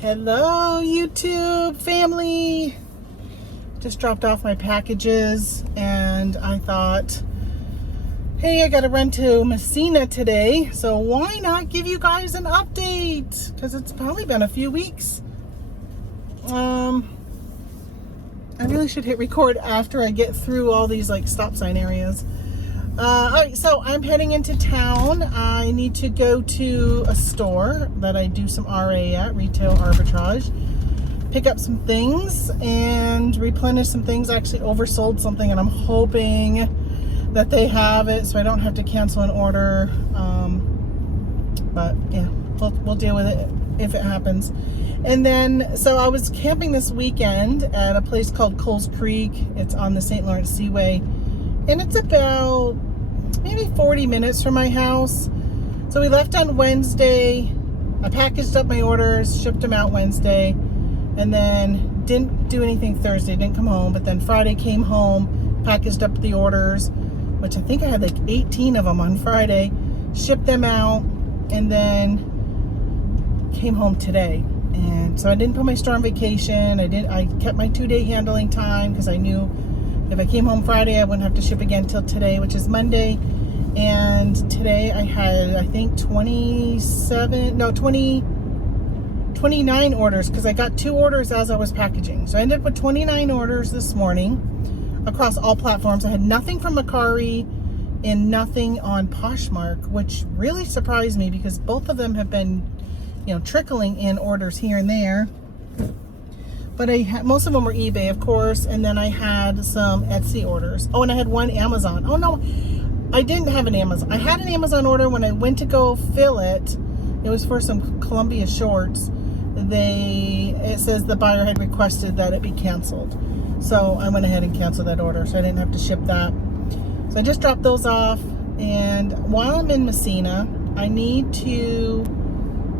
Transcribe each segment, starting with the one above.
Hello, YouTube family. Just dropped off my packages and I thought, hey, I gotta run to Messina today, so why not give you guys an update? Because it's probably been a few weeks. I really should hit record after I get through all these like stop sign areas. Alright, so I'm heading into town. I need to go to a store that I do some RA at, retail arbitrage, pick up some things and replenish some things. I actually oversold something and I'm hoping that they have it so I don't have to cancel an order. But yeah, we'll deal with it if it happens. And then, so I was camping this weekend at a place called Coles Creek. It's on the St. Lawrence Seaway. And it's about maybe 40 minutes from my house. So we left on Wednesday. I packaged up my orders, shipped them out Wednesday, and then didn't do anything Thursday, didn't come home. But then Friday came home, packaged up the orders, which I think I had like 18 of them on Friday, shipped them out, and then came home today. And so I didn't put my store on vacation. I kept my 2-day handling time because I knew if I came home Friday, I wouldn't have to ship again till today, which is Monday. And today I had, I think 29 orders because I got 2 orders as I was packaging. So I ended up with 29 orders this morning across all platforms. I had nothing from Macari and nothing on Poshmark, which really surprised me because both of them have been, trickling in orders here and there. But most of them were eBay, of course, and then I had some Etsy orders. Oh, and I had one Amazon. Oh no, I didn't have an Amazon. I had an Amazon order when I went to go fill it. It was for some Columbia shorts. It says the buyer had requested that it be canceled. So I went ahead and canceled that order, so I didn't have to ship that. So I just dropped those off, and while I'm in Messina, I need to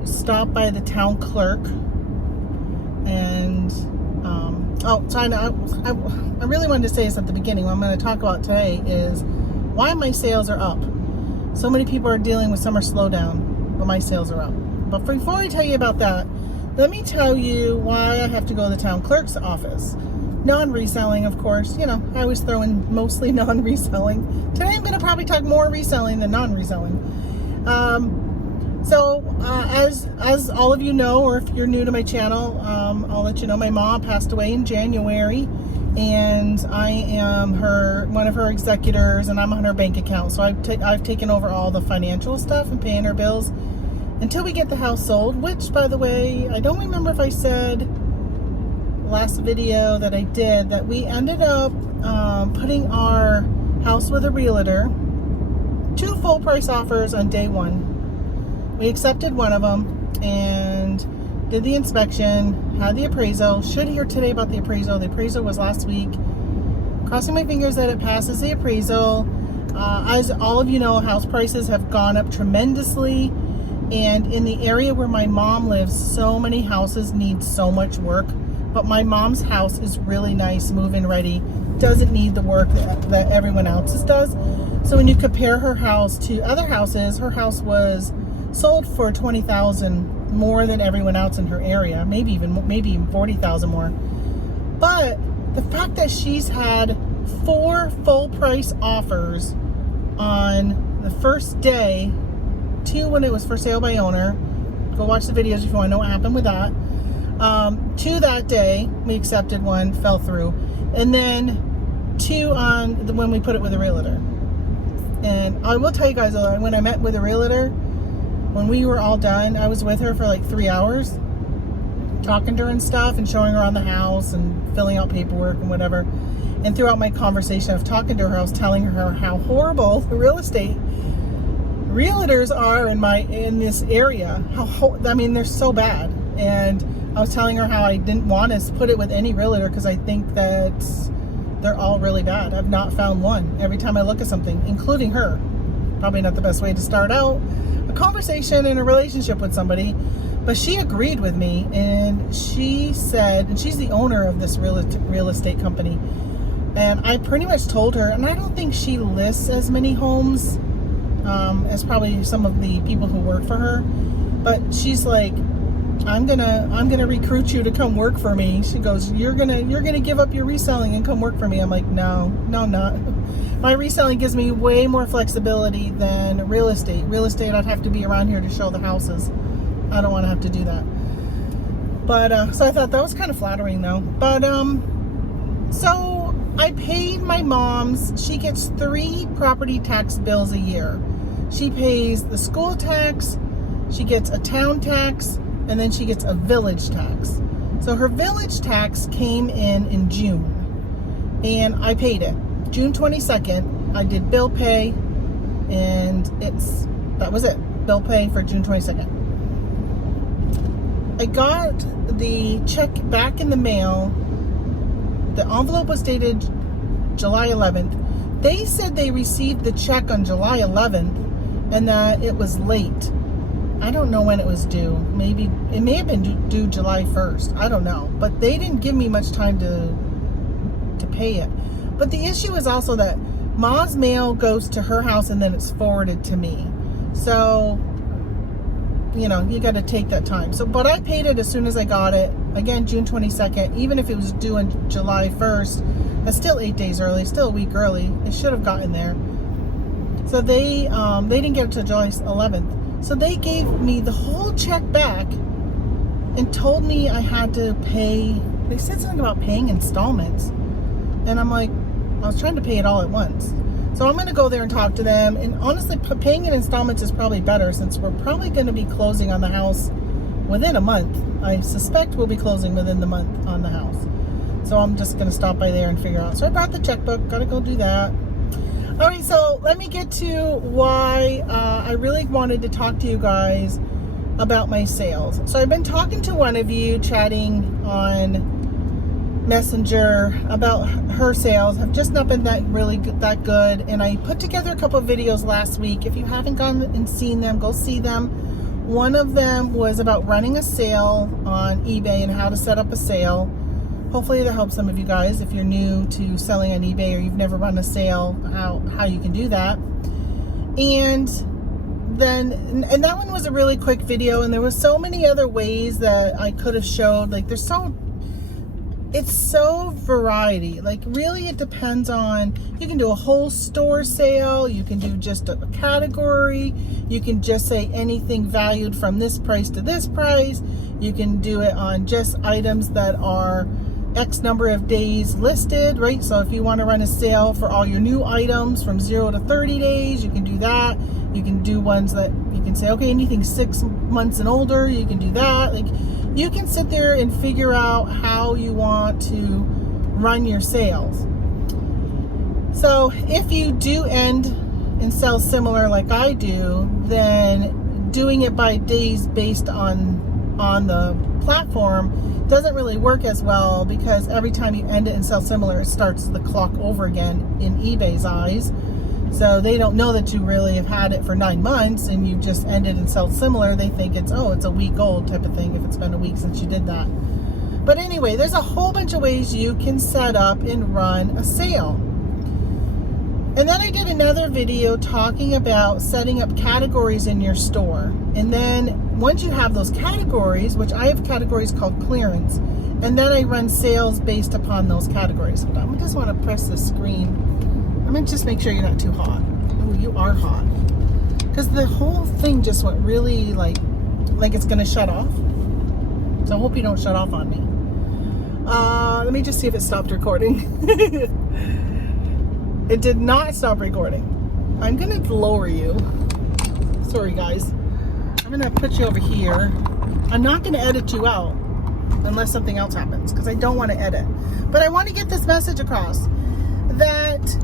stop by the town clerk. And I really wanted to say this at the beginning. What I'm going to talk about today is why my sales are up. So many people are dealing with summer slowdown, but my sales are up. But before I tell you about that, let me tell you why I have to go to the town clerk's office. Non-reselling, of course. I always throw in mostly non-reselling. Today I'm going to probably talk more reselling than non-reselling. So as all of you know, or if you're new to my channel, I'll let you know my mom passed away in January, and I am one of her executors, and I'm on her bank account. So I've taken over all the financial stuff and paying her bills until we get the house sold. Which, by the way, I don't remember if I said last video that I did that we ended up putting our house with a realtor. 2 full price offers on day 1. We accepted one of them and did the inspection, had the appraisal. Should hear today about the appraisal. The appraisal was last week. Crossing my fingers that it passes the appraisal. As all of you know, house prices have gone up tremendously. And in the area where my mom lives, so many houses need so much work. But my mom's house is really nice, move-in ready. Doesn't need the work that everyone else's does. So when you compare her house to other houses, her house was sold for $20,000 more than everyone else in her area, maybe even $40,000 more. But the fact that she's had 4 full price offers on the first day, 2 when it was for sale by owner. Go watch the videos if you want to know what happened with that. 2 that day, we accepted one, fell through, and then 2 on when we put it with a realtor. And I will tell you guys, when I met with a realtor, when we were all done, I was with her for like 3 hours, talking to her and stuff and showing her around the house and filling out paperwork and whatever. And throughout my conversation of talking to her, I was telling her how horrible the real estate realtors are in this area. They're so bad. And I was telling her how I didn't want to put it with any realtor because I think that they're all really bad. I've not found one every time I look at something, including her. Probably not the best way to start out a conversation and a relationship with somebody, but she agreed with me, and she said, and she's the owner of this real estate company, and I pretty much told her, and I don't think she lists as many homes as probably some of the people who work for her, but she's like, I'm gonna recruit you to come work for me. She goes, you're gonna give up your reselling and come work for me. I'm like, no, I'm not. My reselling gives me way more flexibility than real estate. Real estate, I'd have to be around here to show the houses. I don't want to have to do that. But so I thought that was kind of flattering though. But so I paid my mom's. She gets 3 property tax bills a year. She pays the school tax, she gets a town tax, and then she gets a village tax. So her village tax came in June, and I paid it. June 22nd, I did bill pay, and that was it. Bill pay for June 22nd. I got the check back in the mail. The envelope was dated July 11th. They said they received the check on July 11th and that it was late. I don't know when it was due. Maybe it may have been due July 1st. I don't know. But they didn't give me much time to pay it. But the issue is also that Ma's mail goes to her house and then it's forwarded to me. So, you know, you got to take that time. So, but I paid it as soon as I got it. Again, June 22nd. Even if it was due on July 1st, that's still 8 days early, still a week early. It should have gotten there. So they didn't get it till July 11th. So they gave me the whole check back and told me I had to pay. They said something about paying installments. And I'm like, I was trying to pay it all at once. So I'm going to go there and talk to them. And honestly, paying in installments is probably better since we're probably going to be closing on the house within a month. I suspect we'll be closing within the month on the house. So I'm just going to stop by there and figure out. So I brought the checkbook. Got to go do that. All right, so let me get to why I really wanted to talk to you guys about my sales. So I've been talking to one of you, chatting on Messenger about her sales. Have just not been that good. And I put together a couple of videos last week. If you haven't gone and seen them, go see them. One of them was about running a sale on eBay and how to set up a sale. Hopefully that helps some of you guys if you're new to selling on eBay or you've never run a sale, how you can do that. And that one was a really quick video, and there was so many other ways that I could have showed. Like it's so variety. Like really it depends on, you can do a whole store sale, you can do just a category, you can just say anything valued from this price to this price, you can do it on just items that are X number of days listed, right? So if you want to run a sale for all your new items from 0 to 30 days, you can do that. You can do ones that you can say, okay, anything 6 months and older, you can do that. Like, you can sit there and figure out how you want to run your sales. So if you do end and sell similar like I do, then doing it by days based on the platform doesn't really work as well, because every time you end it and sell similar, it starts the clock over again in eBay's eyes. So they don't know that you really have had it for 9 months and you just ended and sold similar. They think it's a week old type of thing if it's been a week since you did that. But anyway, there's a whole bunch of ways you can set up and run a sale. And then I did another video talking about setting up categories in your store. And then once you have those categories, which I have categories called clearance, and then I run sales based upon those categories. Hold on, I just want to press the screen. I'm going to just make sure you're not too hot. Oh, you are hot. Because the whole thing just went really like it's going to shut off. So I hope you don't shut off on me. Let me just see if it stopped recording. It did not stop recording. I'm going to lower you. Sorry, guys. I'm going to put you over here. I'm not going to edit you out unless something else happens, because I don't want to edit. But I want to get this message across that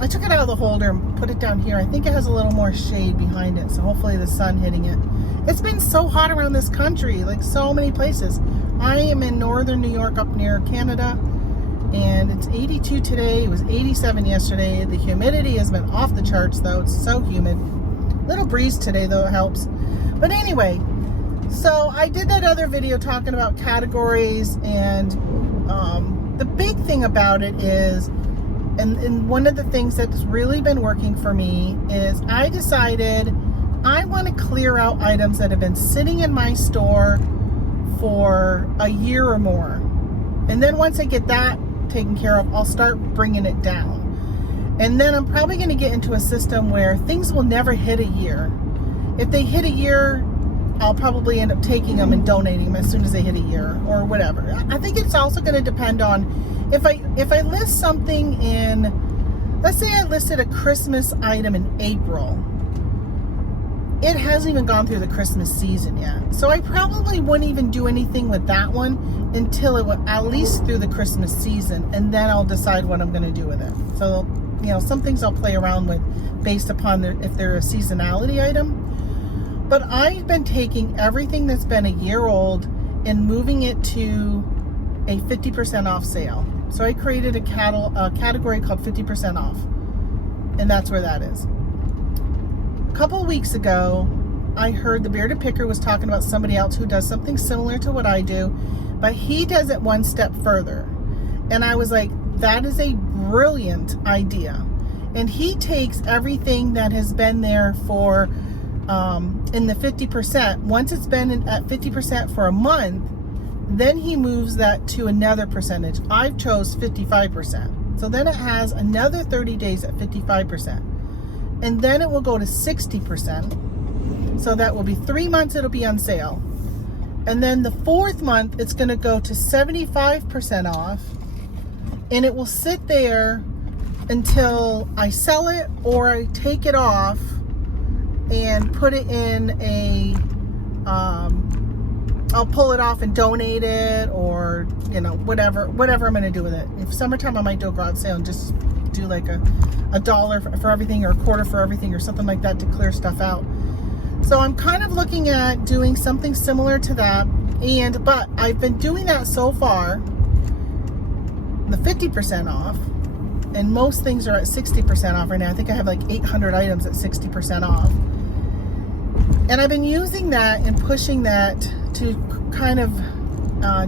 I took it out of the holder and put it down here. I think it has a little more shade behind it, so hopefully the sun hitting it. It's been so hot around this country, like so many places. I am in northern New York up near Canada, and it's 82 today. It was 87 yesterday. The humidity has been off the charts though. It's so humid. Little breeze today though, it helps. But anyway, so I did that other video talking about categories, and the big thing about it is, and one of the things that's really been working for me is I decided I want to clear out items that have been sitting in my store for a year or more. And then once I get that taken care of, I'll start bringing it down. And then I'm probably going to get into a system where things will never hit a year. If they hit a year, I'll probably end up taking them and donating them as soon as they hit a year or whatever. I think it's also going to depend on if I list something in, let's say I listed a Christmas item in April. It hasn't even gone through the Christmas season yet. So I probably wouldn't even do anything with that one until it went at least through the Christmas season, and then I'll decide what I'm going to do with it. So, you know, some things I'll play around with based upon if they're a seasonality item. But I've been taking everything that's been a year old and moving it to a 50% off sale. So I created a category called 50% off, and that's where that is. A couple of weeks ago, I heard the Bearded Picker was talking about somebody else who does something similar to what I do, but he does it one step further. And I was like, that is a brilliant idea. And he takes everything that has been there for in the 50%. Once it's been at 50% for a month, then he moves that to another percentage. I've chose 55%. So then it has another 30 days at 55%. And then it will go to 60%. So that will be 3 months it'll be on sale. And then the 4th month, it's going to go to 75% off. And it will sit there until I sell it or I take it off and put it in a, I'll pull it off and donate it, or, you know, whatever I'm going to do with it. If summertime, I might do a garage sale and just do like a $1 for everything or a quarter for everything or something like that to clear stuff out. So I'm kind of looking at doing something similar to that. But I've been doing that so far, the 50% off, and most things are at 60% off right now. I think I have like 800 items at 60% off. And I've been using that and pushing that to kind of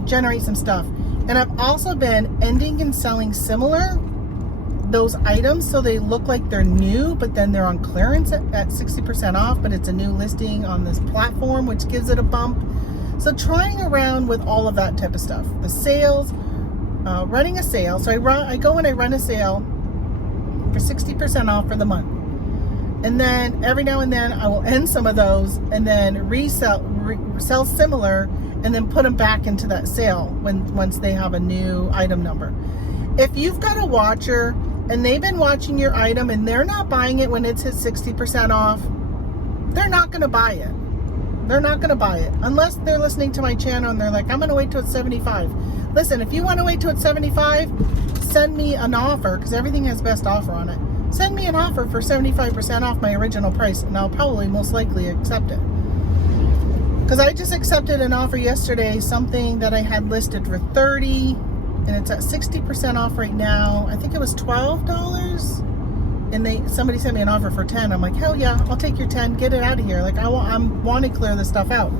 generate some stuff. And I've also been ending and selling similar those items so they look like they're new, but then they're on clearance at 60% off, but it's a new listing on this platform, which gives it a bump. So trying around with all of that type of stuff. The sales, running a sale. So I go and I run a sale for 60% off for the month. And then every now and then I will end some of those and then sell similar, and then put them back into that sale once they have a new item number. If you've got a watcher and they've been watching your item and they're not buying it when it's hit 60% off, they're not going to buy it. They're not going to buy it unless they're listening to my channel and they're like, I'm going to wait till it's 75. Listen, if you want to wait till it's 75, send me an offer, because everything has best offer on it. Send me an offer for 75% off my original price, and I'll probably most likely accept it. Because I just accepted an offer yesterday, something that I had listed for $30, and it's at 60% off right now. I think it was $12, and somebody sent me an offer for 10. I'm like, hell yeah, I'll take your 10. Get it out of here. Like I want to clear this stuff out.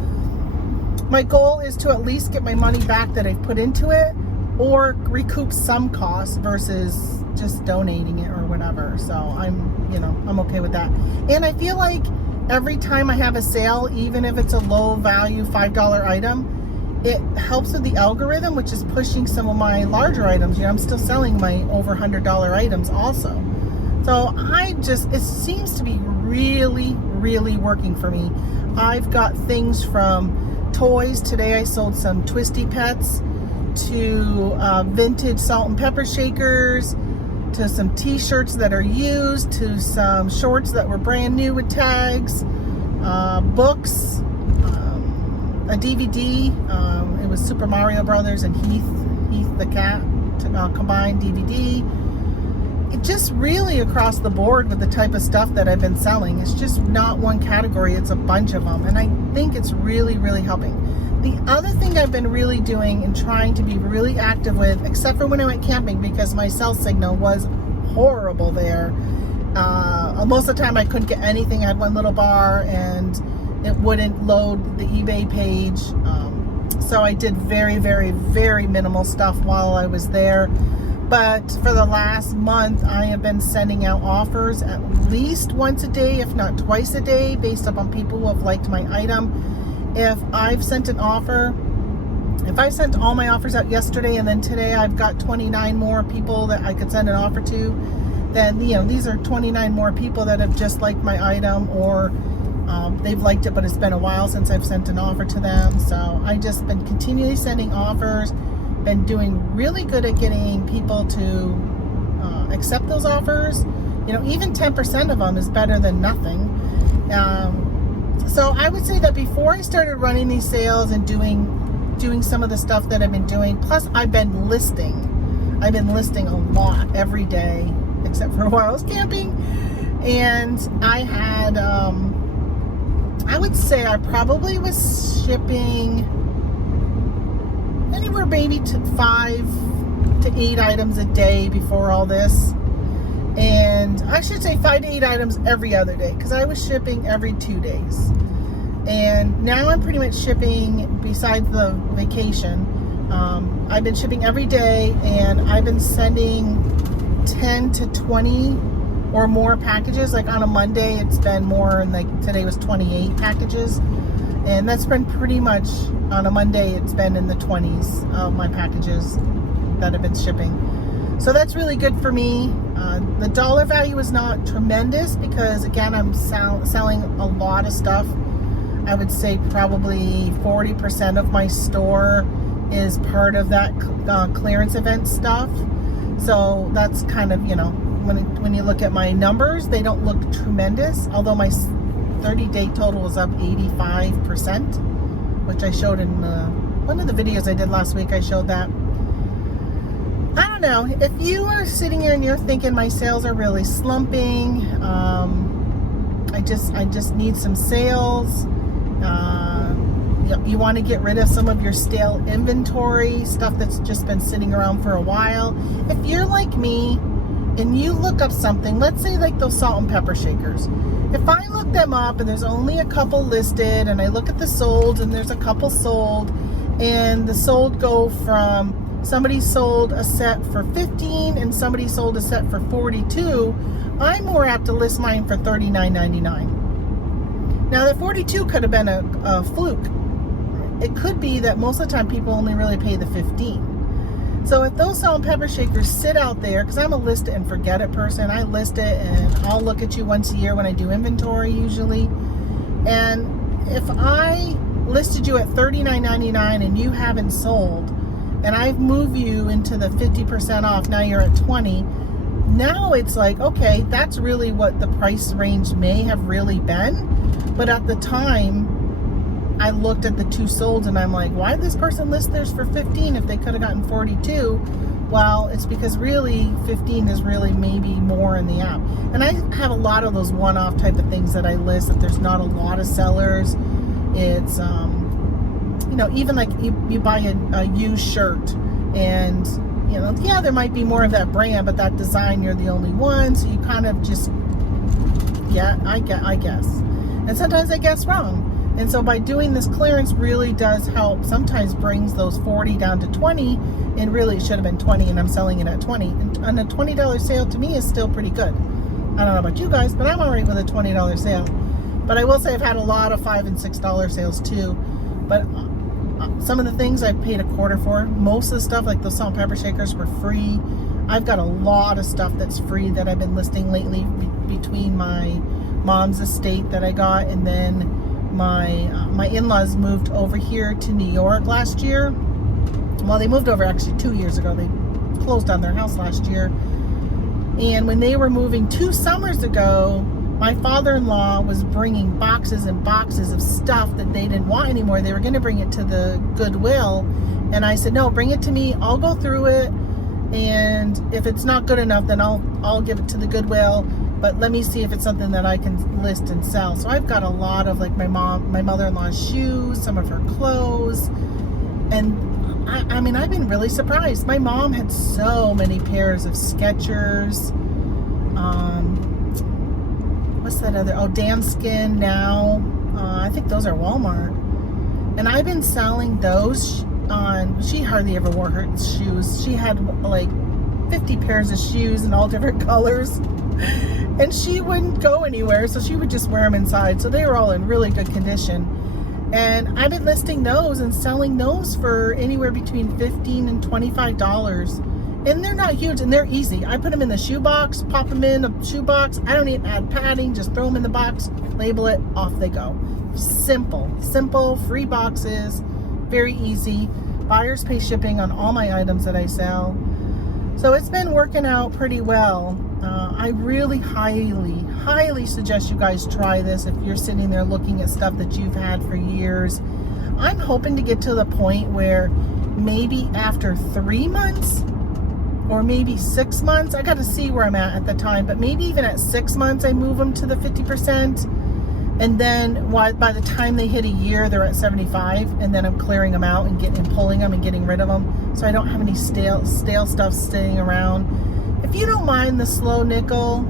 My goal is to at least get my money back that I've put into it, or recoup some costs versus just donating it or whatever. So I'm okay with that. And I feel like every time I have a sale, even if it's a low value $5 item, it helps with the algorithm, which is pushing some of my larger items. You know, I'm still selling my over $100 items also. So it seems to be really, really working for me. I've got things from toys. Today I sold some Twisty Pets, to vintage salt and pepper shakers, to some t-shirts that are used, to some shorts that were brand new with tags, books, a DVD. It was Super Mario Brothers and Heath the Cat combined DVD. It just really across the board with the type of stuff that I've been selling. It's just not one category, it's a bunch of them, and I think it's really, really helping. The other thing I've been really doing and trying to be really active with, except for when I went camping because my cell signal was horrible there. Most of the time I couldn't get anything. I had one little bar and it wouldn't load the eBay page. So I did very, very, very minimal stuff while I was there. But for the last month, I have been sending out offers at least once a day, if not twice a day, based upon people who have liked my item. If I've sent an offer, if I sent all my offers out yesterday and then today I've got 29 more people that I could send an offer to, then, these are 29 more people that have just liked my item, or they've liked it, but it's been a while since I've sent an offer to them. So I just been continually sending offers, been doing really good at getting people to accept those offers. Even 10% of them is better than nothing. So I would say that before I started running these sales and doing some of the stuff that I've been doing, plus I've been listing a lot every day, except for a while I was camping. And I had, I would say I probably was shipping anywhere maybe to 5 to 8 items a day before all this. And I should say 5 to 8 items every other day, because I was shipping every 2 days. And now I'm pretty much shipping, besides the vacation, I've been shipping every day, and I've been sending 10 to 20 or more packages. Like on a Monday, it's been more, and like today was 28 packages. And that's been pretty much, on a Monday, it's been in the 20s of my packages that I've been shipping. So that's really good for me. The dollar value is not tremendous because, again, I'm selling a lot of stuff. I would say probably 40% of my store is part of that clearance event stuff. So that's kind of, when you look at my numbers, they don't look tremendous, although my 30-day total was up 85%, which I showed in one of the videos I did last week. I showed that. I don't know. If you are sitting here and you're thinking my sales are really slumping, I just need some sales. You want to get rid of some of your stale inventory, stuff that's just been sitting around for a while. If you're like me and you look up something, let's say like those salt and pepper shakers. If I look them up and there's only a couple listed, and I look at the solds and there's a couple sold, and the sold go from somebody sold a set for $15 and somebody sold a set for $42, I'm more apt to list mine for $39.99. Now, the 42 could have been a fluke. It could be that most of the time people only really pay the 15. So if those salt and pepper shakers sit out there, because I'm a list it and forget it person, I list it and I'll look at you once a year when I do inventory usually. And if I listed you at $39.99 and you haven't sold, and I've moved you into the 50% off, now you're at 20. Now it's like, okay, that's really what the price range may have really been. But at the time, I looked at the two solds and I'm like, why did this person list theirs for 15 if they could have gotten 42? Well, it's because really 15 is really maybe more in the app. And I have a lot of those one-off type of things that I list, that there's not a lot of sellers. It's, even like you buy a used shirt, and, yeah, there might be more of that brand, but that design, you're the only one. So you kind of just, yeah, I guess. And sometimes I guess wrong. And so by doing this clearance really does help. Sometimes brings those 40 down to 20, and really it should have been 20, and I'm selling it at 20. And a $20 sale to me is still pretty good. I don't know about you guys, but I'm all right with a $20 sale. But I will say I've had a lot of $5 and $6 sales too. But some of the things I paid a quarter for. Most of the stuff, like those salt and pepper shakers, were free. I've got a lot of stuff that's free that I've been listing lately between my mom's estate that I got, and then my in-laws moved over here to New York last year. Well, they moved over actually 2 years ago. They closed on their house last year. And when they were moving 2 summers ago, my father-in-law was bringing boxes and boxes of stuff that they didn't want anymore. They were going to bring it to the Goodwill. And I said, no, bring it to me. I'll go through it. And if it's not good enough, then I'll give it to the Goodwill. But let me see if it's something that I can list and sell. So I've got a lot of like my mother-in-law's shoes, some of her clothes. And I mean, I've been really surprised. My mom had so many pairs of Skechers. What's that other? Oh, Danskin now. I think those are Walmart. And I've been selling those on, she hardly ever wore her shoes. She had like 50 pairs of shoes in all different colors. And she wouldn't go anywhere, so she would just wear them inside. So they were all in really good condition. And I've been listing those and selling those for anywhere between $15 and $25. And they're not huge, and they're easy. I put them in the shoe box, pop them in a shoe box. I don't even add padding, just throw them in the box, label it, off they go. Simple, free boxes, very easy. Buyers pay shipping on all my items that I sell. So it's been working out pretty well. I really highly suggest you guys try this if you're sitting there looking at stuff that you've had for years. I'm hoping to get to the point where maybe after 3 months or maybe 6 months, I got to see where I'm at the time, but maybe even at 6 months I move them to the 50%, and then by the time they hit a year they're at 75, and then I'm clearing them out and pulling them and getting rid of them, so I don't have any stale stuff staying around. If you don't mind the slow nickel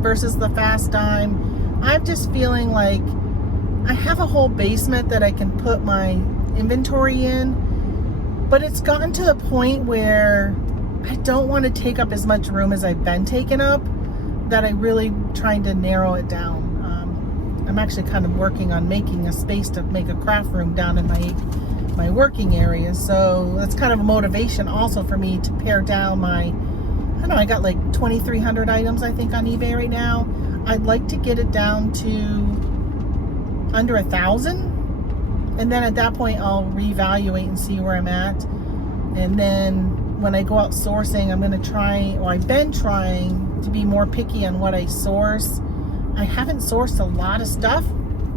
versus the fast dime, I'm just feeling like I have a whole basement that I can put my inventory in, but it's gotten to the point where I don't want to take up as much room as I've been taking up, that I really trying to narrow it down. I'm actually kind of working on making a space to make a craft room down in my working area. So that's kind of a motivation also for me to pare down my, I don't know, I got like 2,300 items I think on eBay right now. I'd like to get it down to under 1,000. And then at that point I'll reevaluate and see where I'm at. And then when I go out sourcing, I'm going to try, or I've been trying to be more picky on what I source. I haven't sourced a lot of stuff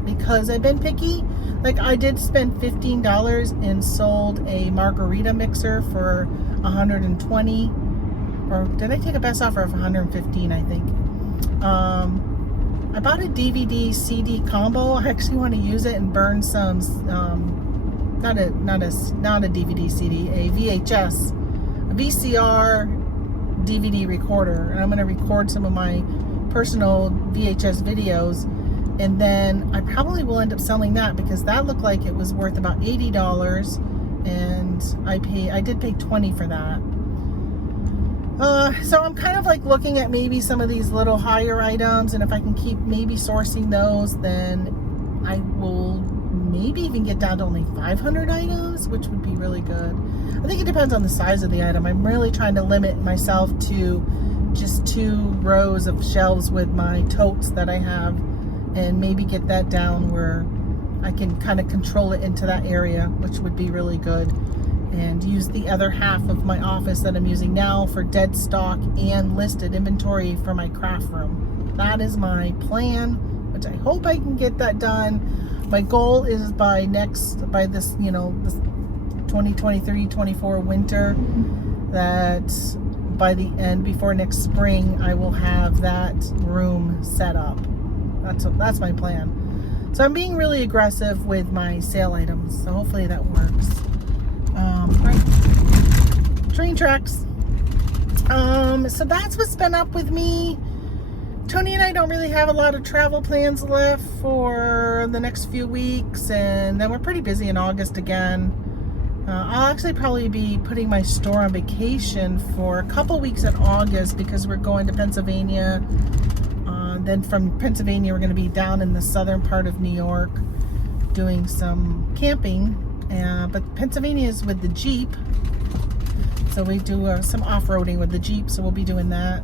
because I've been picky. Like I did spend $15 and sold a margarita mixer for $120, or did I take a best offer of $115? I think. I bought a DVD CD combo. I actually want to use it and burn some. Not a DVD CD, a VHS, a VCR DVD recorder, and I'm going to record some of my personal VHS videos, and then I probably will end up selling that because that looked like it was worth about $80, and I did pay $20 for that. So I'm kind of like looking at maybe some of these little higher items, and if I can keep maybe sourcing those, then I will maybe even get down to only 500 items, which would be really good. I think it depends on the size of the item. I'm really trying to limit myself to just 2 rows of shelves with my totes that I have, and maybe get that down where I can kind of control it into that area, which would be really good, and use the other half of my office that I'm using now for dead stock and listed inventory for my craft room. That is my plan, which I hope I can get that done. My goal is by this 2023-24 winter, that by the end, before next spring, I will have that room set up. That's my plan. So I'm being really aggressive with my sale items. So hopefully that works. Train tracks. So that's what's been up with me. Tony and I don't really have a lot of travel plans left for the next few weeks, and then we're pretty busy in August again. I'll actually probably be putting my store on vacation for a couple weeks in August because we're going to Pennsylvania. Then from Pennsylvania, we're going to be down in the southern part of New York doing some camping. But Pennsylvania is with the Jeep. So we do some off-roading with the Jeep, so we'll be doing that.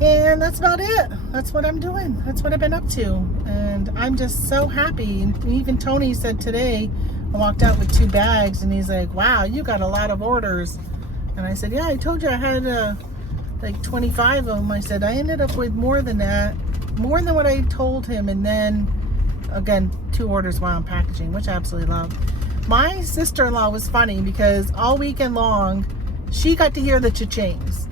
And that's about it. That's what I'm doing. That's what I've been up to. And I'm just so happy. And even Tony said today, I walked out with 2 bags, and he's like, wow, you got a lot of orders. And I said, yeah, I told you I had like 25 of them. I said, I ended up with more than that, more than what I told him. And then, again, 2 orders while I'm packaging, which I absolutely love. My sister-in-law was funny because all weekend long, she got to hear the cha-chings.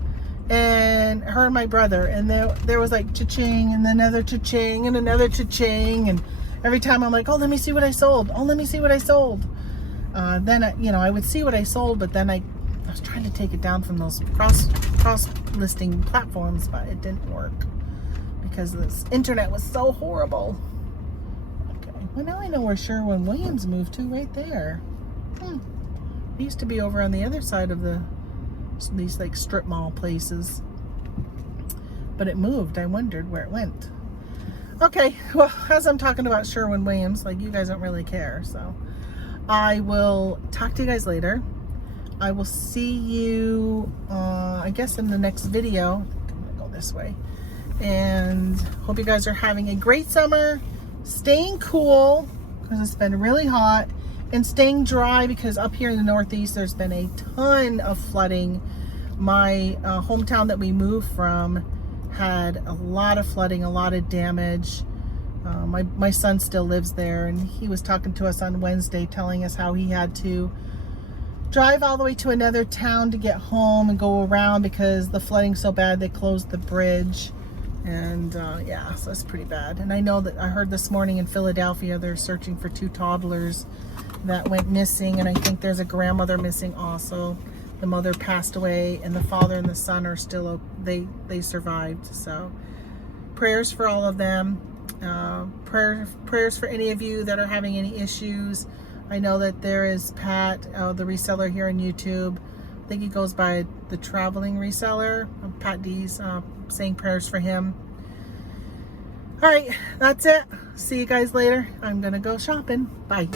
And her and my brother, and there was like cha-ching and another cha-ching and another cha-ching, and every time I'm like, oh, let me see what I sold. Oh, let me see what I sold. Then I would see what I sold, but then I was trying to take it down from those cross listing platforms, but it didn't work because this internet was so horrible. Okay, well now I know where Sherwin-Williams moved to, right there. It used to be over on the other side of the these like strip mall places. But it moved. I wondered where it went. Okay, well, as I'm talking about Sherwin-Williams, like, you guys don't really care, so I will talk to you guys later. I will see you, I guess, in the next video. I'm gonna go this way. And hope you guys are having a great summer, staying cool, because it's been really hot, and staying dry, because up here in the Northeast, there's been a ton of flooding. My hometown that we moved from had a lot of flooding, a lot of damage. My son still lives there, and he was talking to us on Wednesday, telling us how he had to drive all the way to another town to get home and go around because the flooding's so bad they closed the bridge. And yeah, so that's pretty bad. And I know that I heard this morning in Philadelphia they're searching for 2 toddlers that went missing, and I think there's a grandmother missing also. The mother passed away, and the father and the son are still, they survived. So prayers for all of them. Prayers for any of you that are having any issues. I know that there is Pat, the reseller here on YouTube. I think he goes by the Traveling Reseller. Pat D's saying prayers for him. All right, that's it. See you guys later. I'm gonna go shopping. Bye.